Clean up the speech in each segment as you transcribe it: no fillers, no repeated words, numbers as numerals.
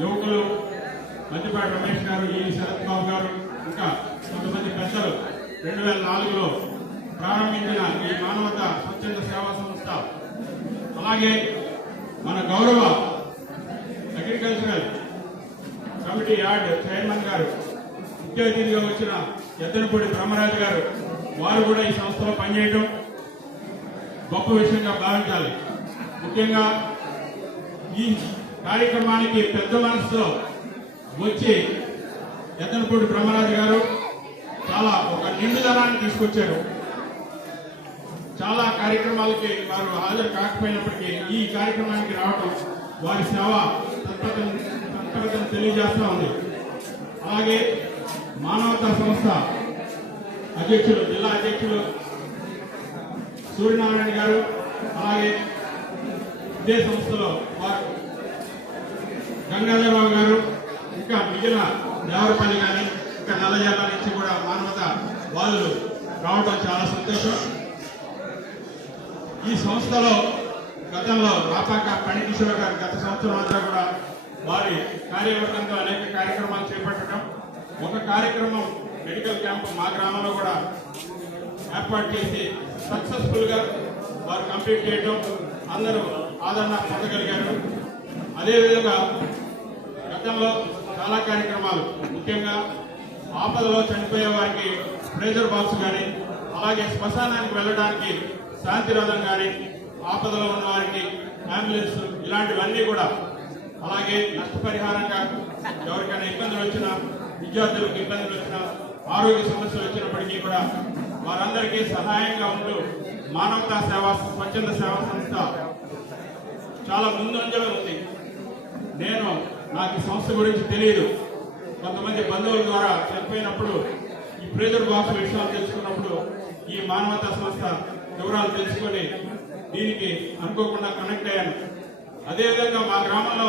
యువకులు మధ్యపాటి రమేష్ గారు, ఈ శరత్ బాబు గారు, ఇంకా కొంతమంది పెద్దలు 2004లో ప్రారంభించిన ఈ మానవత స్వచ్ఛంద సేవా సంస్థ, అలాగే మన గౌరవ అగ్రికల్చరల్ కమిటీ యార్డ్ చైర్మన్ గారు, ముఖ్య అతిథిగా వచ్చిన ఎద్దనపూడి బ్రహ్మరాజు గారు, వారు కూడా ఈ సంస్థలో పనిచేయడం గొప్ప విషయంగా భావించాలి. ముఖ్యంగా ఈ కార్యక్రమానికి పెద్ద మనసుతో వచ్చి ఎద్దనపూడి బ్రహ్మరాజు గారు చాలా ఒక నిండుదనాన్ని తీసుకొచ్చారు. చాలా కార్యక్రమాలకి వారు హాజరు కాకపోయినప్పటికీ ఈ కార్యక్రమానికి రావడం వారి సేవ తత్పరతను తెలియజేస్తూ ఉంది. అలాగే మానవతా సంస్థ అధ్యక్షులు, జిల్లా అధ్యక్షులు సూర్యనారాయణ గారు, అలాగే ఇదే సంస్థలో వారు గంగాధరరావు గారు, ఇంకా మిగిలిన దేవరపల్లి కానీ ఇంకా నల్లజర్ల నుంచి కూడా మానవత వాళ్ళు రావడం చాలా సంతోషం. ఈ సంస్థలో గతంలో రాపాక పణికిషోర్ గారు గత సంవత్సరం అంతా కూడా వారి కార్యవర్గంతో అనేక కార్యక్రమాలు చేపట్టడం, ఒక కార్యక్రమం మెడికల్ క్యాంప్ మా గ్రామంలో కూడా ఏర్పాటు చేసి సక్సెస్ఫుల్ గా వారు కంప్లీట్ చేయడం, అందరూ ఆదరణ పొందగలిగారు. అదేవిధంగా గతంలో చాలా కార్యక్రమాలు, ముఖ్యంగా ఆపదలో చనిపోయే వారికి ప్రెజర్ బాక్స్ కానీ, అలాగే శ్మశానానికి వెళ్ళడానికి శాంతిరథం కానీ, ఆపదలో ఉన్న వారికి అంబులెన్స్, ఇలాంటివన్నీ కూడా, అలాగే నష్టపరిహారంగా ఎవరికైనా ఇబ్బందులు వచ్చినా, విద్యార్థులకు ఇబ్బందులు వచ్చినా, ఆరోగ్య సమస్యలు వచ్చినప్పటికీ కూడా వారందరికీ సహాయంగా ఉంటూ మానవతా సేవా స్వచ్ఛంద సేవా సంస్థ చాలా ముందంజలో ఉంది. నాకు ఈ సంస్థ గురించి తెలియదు. కొంతమంది బంధువుల ద్వారా చనిపోయినప్పుడు ఈ ప్రెజర్ బాక్స్ విషయాలు తెలుసుకున్నప్పుడు ఈ మానవతా సంస్థ వివరాలు తెలుసుకొని దీనికి అనుకోకుండా కనెక్ట్ అయ్యాను. అదేవిధంగా మా గ్రామంలో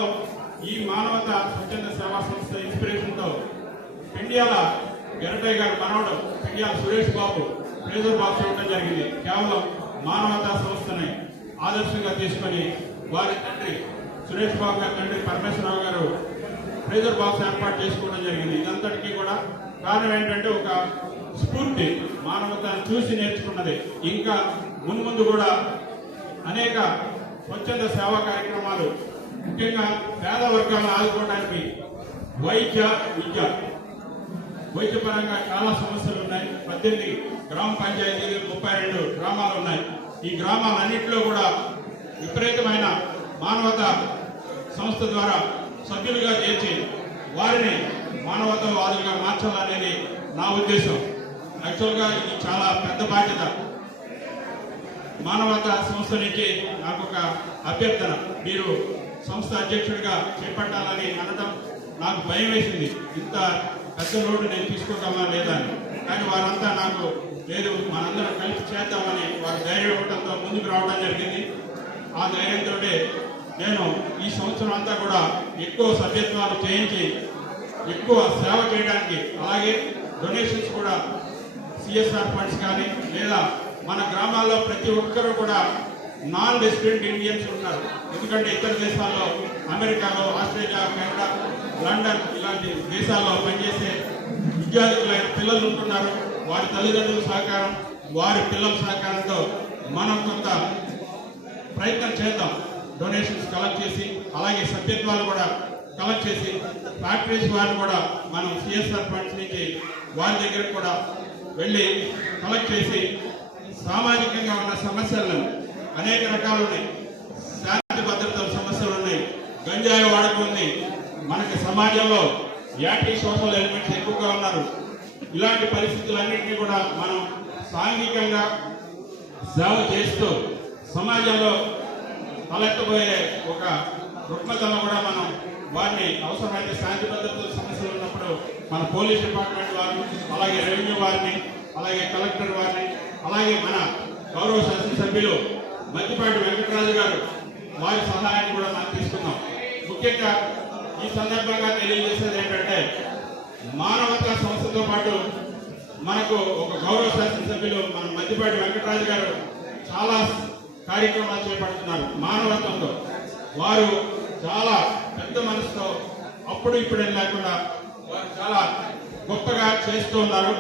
ఈ మానవతా స్వచ్ఛంద సేవా సంస్థ ఇన్స్పిరేషన్ తో పెండియాల గెరటయ్య గారు మనవడు పెండియాల సురేష్ బాబు ప్రెజర్ బాక్స్ ఇవ్వడం జరిగింది. కేవలం మానవతా సంస్థని ఆదర్శంగా తీసుకొని వారి తండ్రి సురేష్ బాబు గారి తండ్రి పరమేశ్వరరావు గారు ప్రెజర్ బాక్స్ ఏర్పాటు చేసుకోవడం జరిగింది. ఇదంతటికీ కూడా కారణం ఏంటంటే ఒక స్ఫూర్తి, మానవతను చూసి నేర్చుకున్నది. ఇంకా మున్ముందు కూడా అనేక స్వచ్ఛంద సేవా కార్యక్రమాలు, ముఖ్యంగా పేద వర్గాలను ఆదుకోవడానికి వైద్యపరంగా చాలా సమస్యలు ఉన్నాయి. 18 గ్రామ పంచాయతీలు, 32 గ్రామాలు ఉన్నాయి. ఈ గ్రామాలన్నింటిలో కూడా విపరీతమైన మానవత సంస్థ ద్వారా సభ్యులుగా చేర్చి వారిని మానవతావాదులుగా మార్చాలనేది నా ఉద్దేశం. యాక్చువల్గా ఇది చాలా పెద్ద బాధ్యత. మానవతా సంస్థ నుంచి నాకు ఒక అభ్యర్థన, మీరు సంస్థ అధ్యక్షుడిగా చేపట్టాలని అనడం నాకు భయం వేసింది. ఇంత పెద్ద లోటు నేను తీసుకోగలనా లేదా అని. కానీ వారంతా నాకు లేదు, మనందరం కలిసి చేద్దామని వారు ధైర్యం ఇవ్వడంతో ముందుకు రావడం జరిగింది. ఆ ధైర్యంతో నేను ఈ సంవత్సరం అంతా కూడా ఎక్కువ సభ్యత్వాలు చేయించి ఎక్కువ సేవ చేయడానికి, అలాగే డొనేషన్స్ కూడా సిఎస్ఆర్ ఫండ్స్ కానీ, లేదా మన గ్రామాల్లో ప్రతి ఒక్కరూ కూడా నాన్ రెసిడెంట్ ఇండియన్స్ ఉన్నారు. ఎందుకంటే ఇతర దేశాల్లో, అమెరికాలో, ఆస్ట్రేలియా, కెనడా, లండన్ ఇలాంటి దేశాల్లో పనిచేసే విద్యార్థులైన పిల్లలు ఉంటున్నారు. వారి తల్లిదండ్రుల సహకారం, వారి పిల్లల సహకారంతో మనం కొంత ప్రయత్నం చేద్దాం. డొనేషన్స్ కలెక్ట్ చేసి, అలాగే సభ్యత్వాలు కూడా కలెక్ట్ చేసి, ఫ్యాక్టరీస్ వారిని కూడా మనం సిఎస్ఆర్ ఫండ్స్ నుంచి వారి దగ్గర కూడా వెళ్ళి కలెక్ట్ చేసి, సామాజికంగా ఉన్న సమస్యలను అనేక రకాలు ఉన్నాయి. శాంతి భద్రతల సమస్యలు ఉన్నాయి, గంజాయి వాడకం ఉంది, మనకి సమాజంలో యాంటీ సోషల్ ఎలిమెంట్స్ ఎక్కువగా ఉన్నారు. ఇలాంటి పరిస్థితులన్నింటినీ కూడా మనం సాంఘికంగా సేవ చేస్తూ సమాజంలో తలెత్తబోయే ఒక రుగ్మతను కూడా మనం వారిని అవసరమైతే శాంతి భద్రతల సమస్యలు ఉన్నప్పుడు మన పోలీస్ డిపార్ట్మెంట్ వారిని, అలాగే రెవెన్యూ వారిని, అలాగే కలెక్టర్ వారిని, అలాగే మన గౌరవ శాసనసభ్యులు మద్దిపాటి వెంకటరాజు గారు వారి సహాయాన్ని కూడా మనం తీసుకున్నాం. ముఖ్యంగా ఈ సందర్భంగా తెలియజేసేది ఏంటంటే, మానవతా సంస్థతో పాటు మనకు ఒక గౌరవ శాసనసభ్యులు మన మద్దిపాటి వెంకటరాజు గారు చాలా కార్యక్రమాలు చేపడుతున్నారు. మానవత్వంతో వారు చాలా పెద్ద మనసుతో అప్పుడు ఇప్పుడు లేకుండా వారు చాలా గొప్పగా చేస్తూ ఉన్నారు.